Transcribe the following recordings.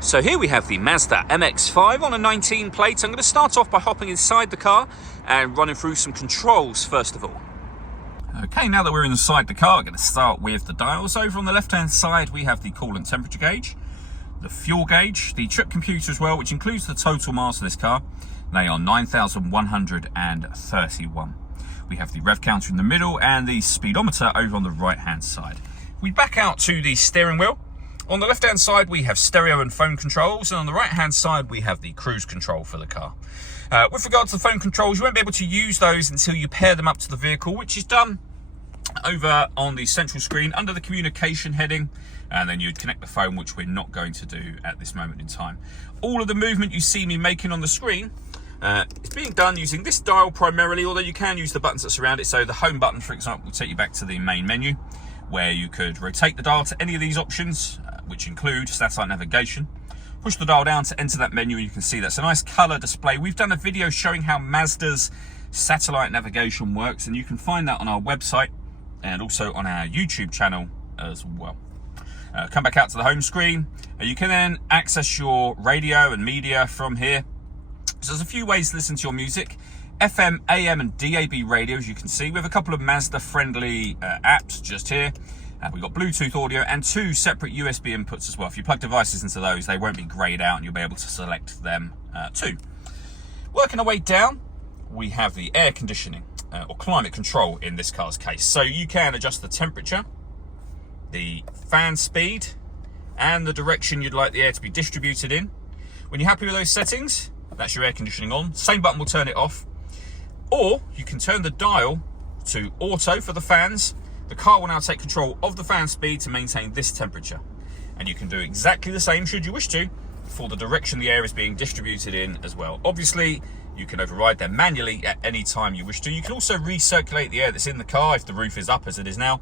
So here we have the Mazda MX5 on a 19 plate. I'm going to start off by hopping inside the car and running through some controls first of all. Okay, now that we're inside the car, I'm going to start with the dials. Over on the left-hand side, we have the coolant temperature gauge, the fuel gauge, the trip computer as well, which includes the total miles of this car. They are 9,131. We have the rev counter in the middle and the speedometer over on the right-hand side. We back out to the steering wheel. On the left-hand side, we have stereo and phone controls, and on the right-hand side, we have the cruise control for the car. With regard to the phone controls, you won't be able to use those until you pair them up to the vehicle, which is done over on the central screen under the communication heading, and then you'd connect the phone, which we're not going to do at this moment in time. All of the movement you see me making on the screen is being done using this dial primarily, although you can use the buttons that surround it. So the home button, for example, will take you back to the main menu, where you could rotate the dial to any of these options, which include satellite navigation. Push the dial down to enter that menu, and you can see that's a nice color display. We've done a video showing how Mazda's satellite navigation works, and you can find that on our website and also on our YouTube channel as well. Come back out to the home screen. You can then access your radio and media from here. So there's a few ways to listen to your music. FM, AM and DAB radio, as you can see. We have a couple of Mazda friendly apps just here. We've got Bluetooth audio and 2 separate USB inputs as well. If you plug devices into those, they won't be grayed out and you'll be able to select them too. Working our way down, we have the air conditioning or climate control in this car's case. So you can adjust the temperature, the fan speed, and the direction you'd like the air to be distributed in. When you're happy with those settings, that's your air conditioning on. Same button will turn it off. Or you can turn the dial to auto for the fans. The car will now take control of the fan speed to maintain this temperature. And you can do exactly the same, should you wish to, for the direction the air is being distributed in as well. Obviously, you can override them manually at any time you wish to. You can also recirculate the air that's in the car if the roof is up as it is now.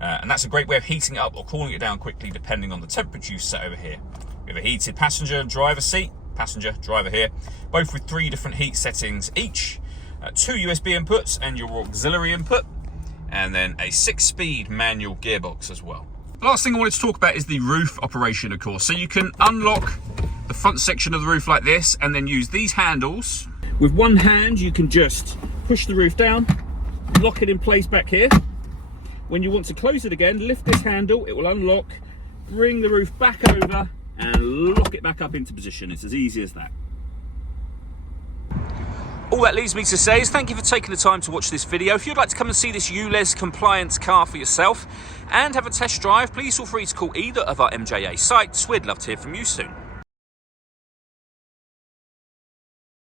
And that's a great way of heating it up or cooling it down quickly depending on the temperature you set over here. We have a heated passenger and driver seat, passenger, driver here, both with 3 different heat settings each. 2 USB inputs and your auxiliary input, and then a 6-speed manual gearbox as well. The last thing I wanted to talk about is the roof operation, of course. So you can unlock the front section of the roof like this and then use these handles. With one hand, you can just push the roof down, lock it in place back here. When you want to close it again, lift this handle, it will unlock, bring the roof back over and lock it back up into position. It's as easy as that. All that leaves me to say is thank you for taking the time to watch this video. If you'd like to come and see this ULEZ compliant car for yourself and have a test drive, please feel free to call either of our MJA sites. We'd love to hear from you soon.